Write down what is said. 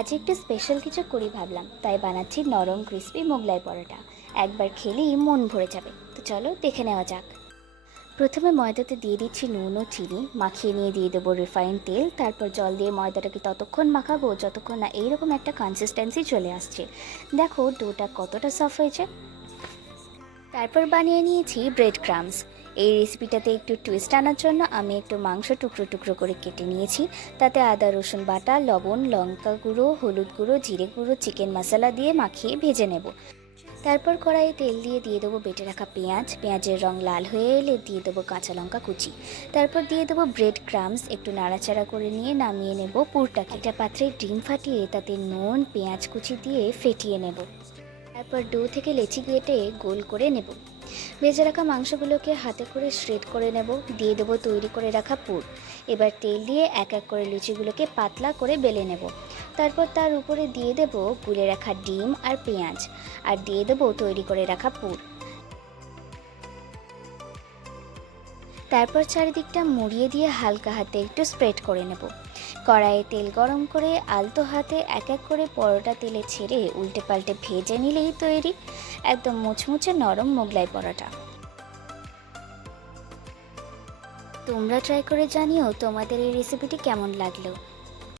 আজ একটু স্পেশাল কিছু করি ভাবলাম, তাই বানাচ্ছি নরম ক্রিস্পি মোগলাই পরোটা। একবার খেলেই মন ভরে যাবে। তো চলো দেখে নেওয়া যাক। প্রথমে ময়দাতে দিয়ে দিচ্ছি নুন ও চিনি, মাখিয়ে নিয়ে দিয়ে দেবো রিফাইন্ড তেল। তারপর জল দিয়ে ময়দাটাকে ততক্ষণ মাখাবো যতক্ষণ না এইরকম একটা কনসিস্টেন্সি চলে আসছে। দেখো ডোটা কতটা সফট হয়েছে। তারপর বানিয়ে নিয়েছি ব্রেড ক্রামস। এই রেসিপিটাতে একটু টুইস্ট আনার জন্য আমি একটু মাংস টুকরো টুকরো করে কেটে নিয়েছি। তাতে আদা রসুন বাটা, লবণ, লঙ্কা গুঁড়ো, হলুদ গুঁড়ো, জিরে গুঁড়ো, চিকেন মশলা দিয়ে মাখিয়ে ভেজে নেব। তারপর কড়াইয়ে তেল দিয়ে দেবো বেটে রাখা পেঁয়াজ। পেঁয়াজের রং লাল হয়ে এলে দিয়ে দেবো কাঁচা লঙ্কা কুচি। তারপর দিয়ে দেবো ব্রেড ক্রামস। একটু নাড়াচাড়া করে নিয়ে নামিয়ে নেব পুরটাকে। একটা পাত্রে ডিম ফাটিয়ে তাতে নুন, পেঁয়াজ কুচি দিয়ে ফেটিয়ে নেব। তারপর ডো থেকে লেচি কেটে গোল করে নেব। ভেজে রাখা মাংসগুলোকে হাতে করে শ্রেড করে নেব। দিয়ে দেবো তৈরি করে রাখা পুর। এবার তেল দিয়ে এক এক করে লুচিগুলোকে পাতলা করে বেলে নেব। তারপর তার উপরে দিয়ে দেব গুলে রাখা ডিম আর পেঁয়াজ, আর দিয়ে দেবো তৈরি করে রাখা পুর। তারপর চারিদিকটা মুড়িয়ে দিয়ে হালকা হাতে একটু স্প্রেড করে নেব। কড়াইয়ে তেল গরম করে আলতো হাতে এক এক করে পরোটা তেলে ছেড়ে উল্টে পাল্টে ভেজে নিলেই তৈরি একদম মুচমুচে নরম মোগলাই পরোটা। তোমরা ট্রাই করে জানিও তোমাদের এই রেসিপিটি কেমন লাগলো।